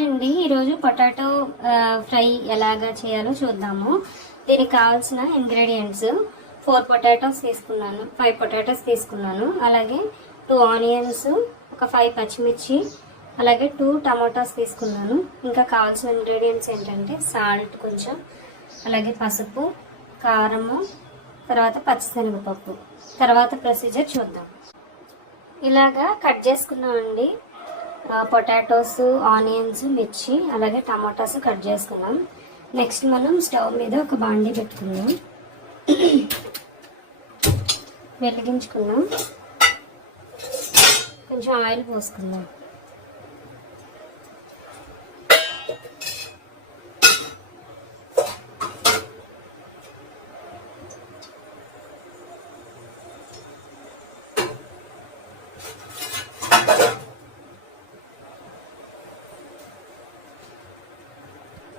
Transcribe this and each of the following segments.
Hi అండి, ఈరోజు potato fry ఎలాగా చేయాలో చూద్దాము. దీనికి కావాల్సిన ఇంగ్రీడియంట్స్ 4 పొటాటోస్ తీసుకున్నాను, 5 పొటాటోస్ తీసుకున్నాను. అలాగే 2 ఆనియన్స్, ఒక 5 పచ్చిమిర్చి, అలాగే 2 టమాటాస్ తీసుకున్నాను. ఇంకా కావాల్సిన ఇంగ్రీడియంట్స్ ఏంటంటే సాల్ట్ కొంచెం, అలాగే పసుపు, కారము, తర్వాత పచ్చిశనగపప్పు. తర్వాత ప్రొసీజర్ చూద్దాం. ఇలాగా కట్ చేసుకున్నామండి. పొటాటోస్, ఆనియన్స్, మిర్చి, అలాగే టమాటాస్ కట్ చేసుకున్నాం. నెక్స్ట్ మనం స్టవ్ మీద ఒక బాండీ పెట్టుకుందాం, వెలిగించుకుందాం. కొంచెం ఆయిల్ పోసుకుందాం.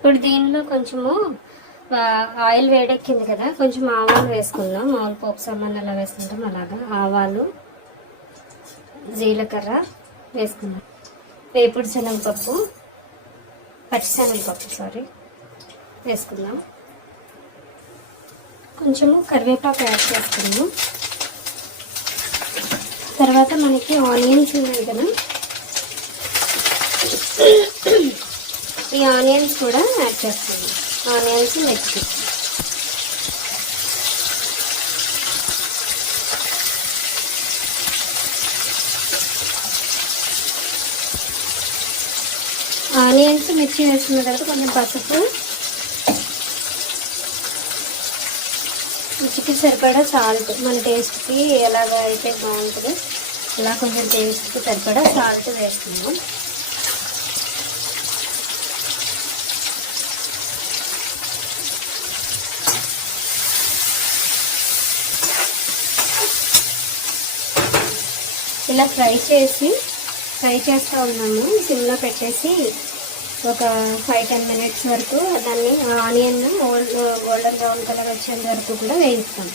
ఇప్పుడు దీనిలో కొంచెము ఆయిల్ వేడెక్కింది కదా, కొంచెం ఆవాలు వేసుకుందాం. మామూలు పోపు సామాన్ ఎలా వేసుకుంటాం అలాగా ఆవాలు, జీలకర్ర వేసుకుందాం. వేపుడు శనగపప్పు, పచ్చిశనగపప్పు వేసుకుందాం. కొంచెము కరివేపాకు యాడ్ చేసుకుందాం. తర్వాత మనకి ఆనియన్స్ ఉన్నాయి కదా, ఈ ఆనియన్స్ కూడా యాడ్ చేస్తాను. ఆనియన్స్, మిర్చి. ఆనియన్స్, మిర్చి వేసుకున్న తర్వాత కొంచెం పసుపు, రుచికి సరిపడా సాల్ట్, మన టేస్ట్కి ఎలాగ అయితే బాగుంటుందో అలా కొంచెం టేస్ట్కి సరిపడా సాల్ట్ వేసుకుందాం. ఇలా ఫ్రై చేస్తూ ఉన్నాము. సిమ్లో పెట్టేసి ఒక 5-10 మినిట్స్ వరకు దాన్ని ఆనియన్ గోల్డెన్ బ్రౌన్ కలర్ వచ్చేంత వరకు కూడా వేయిస్తాం.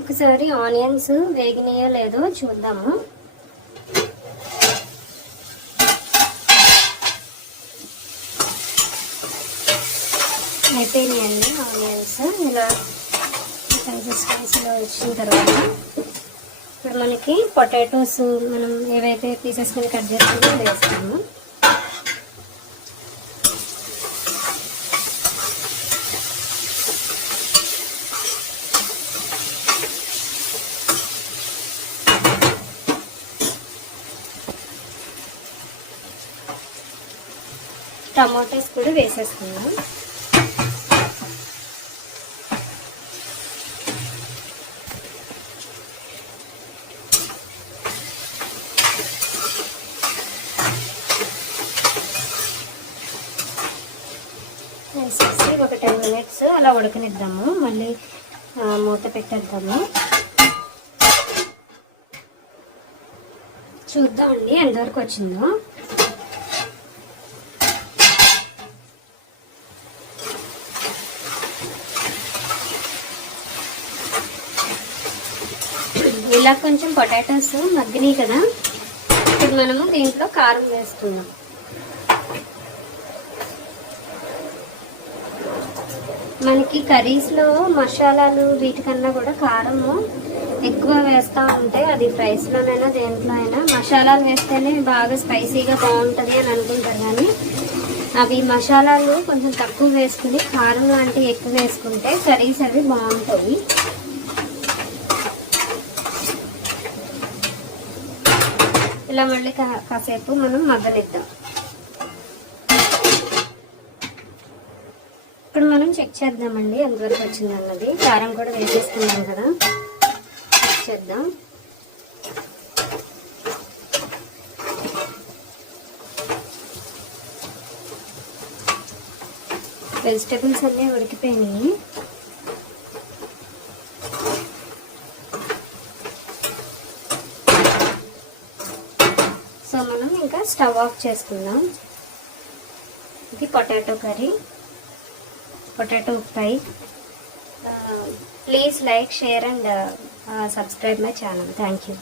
ఒకసారి ఆనియన్స్ వేగినాయో లేదో చూద్దాము. అయిపోయినాయండి ఆనియన్స్. ఇలా కన్సిస్టెన్సీలో వచ్చిన తర్వాత ఇప్పుడు మనకి పొటాటోస్ మనం ఏవైతే పీసెస్ మీద కట్ చేసుకుని వేస్తాము. టమాటోస్ కూడా వేసేసుకుందాం. వేసేసి ఒక 10 మినిట్స్ అలా ఉడకనిద్దాము. మళ్ళీ మూత పెట్టేద్దాము. చూద్దామండి ఎంతవరకు వచ్చిందో. ఇలా కొంచెం పొటాటోస్ మగ్గినాయి కదా, ఇప్పుడు మనము దీంట్లో కారం వేస్తున్నాం. మనకి కర్రీస్లో మసాలాలు వీటికన్నా కూడా కారము ఎక్కువ వేస్తూ ఉంటే, అది ఫ్రైస్లోనైనా దేంట్లో అయినా మసాలాలు వేస్తేనే బాగా స్పైసీగా బాగుంటుంది అని అనుకుంటారు. కానీ అవి మసాలాలు కొంచెం తక్కువ వేసుకుని కారం లాంటివి ఎక్కువ వేసుకుంటే కర్రీస్ అవి బాగుంటాయి. ఇలా మళ్ళీ కాసేపు మనం మగ్గనిద్దాం. ఇప్పుడు మనం చెక్ చేద్దామండి ఎంతవరకు వచ్చింది అన్నది. కారం కూడా వేసేసుకున్నాం కదా, చెక్ చేద్దాం. వెజిటేబుల్స్ అన్నీ ఉడికిపోయినాయి. సో మనం ఇంకా స్టవ్ ఆఫ్ చేసుకుందాం. ఇది potato curry, potato fry. Please like, share and subscribe my channel. Thank you.